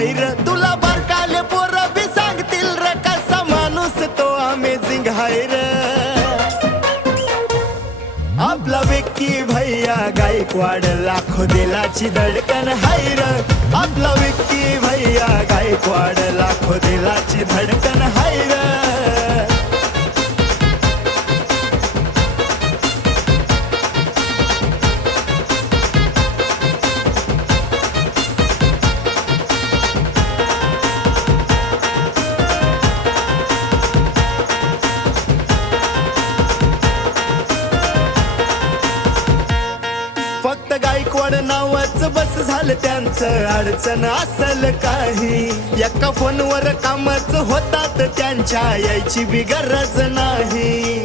higher तुला बारकाले पोर बी सांगतील र कसा माणूस तो अमेझिंग हायर आपला विक्की भैया गायकवाड लाखो दिलाची धडकन हायर आपला विक्की भैया गायकवाड लाखो दिलाची धडकन हायर फक्त गायकवाड नावाचं बस झालं त्यांचं अडचण असल काही एका फोनवर कामच होतात त्यांच्या यायची बी गरज नाही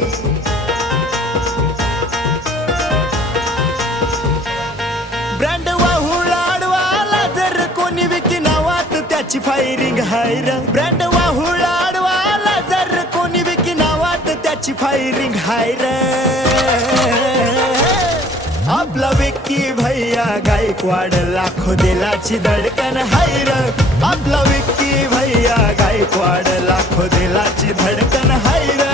ब्रँड वाहुळ आडवाला जर कोणी विकी नावात त्याची फायरिंग हायर ब्रँड वाहुळ आडवाला जर कोणी विकी नावात त्याची फायरिंग हायर आपला विक्की भैया गायकवाड लाखो दिलाची धडकन हायर आपला विक्की भैया गायकवाड लाखो दिलाची धडकन हायर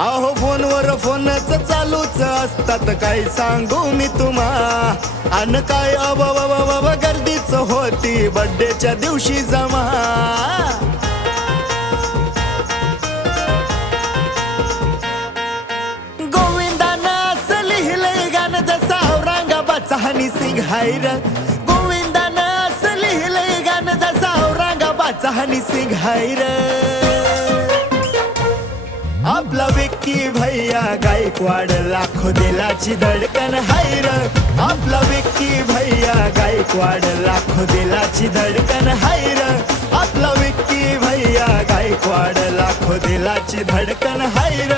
अहो फोनवर फोनच चालूच असतात काय सांगू मी तुम्हा अन काय अब गर्दीच होती बर्थडेच्या दिवशी जमा गोविंदानं असं लिहिलंय गाणं जसं औरंगाबादचा हनी सिंग हायर गोविंदानं असं लिहिलंय गाणं जसं औरंगाबादचा हनी सिंग हायर आपला विक्की भैया गायकवाड लाखो दिलाची धडकन हायर आपला विक्की भैया गायकवाड लाखो दिलाची धडकन हायर आपला विक्की भैया गायकवाड लाखो दिलाची धडकन हायर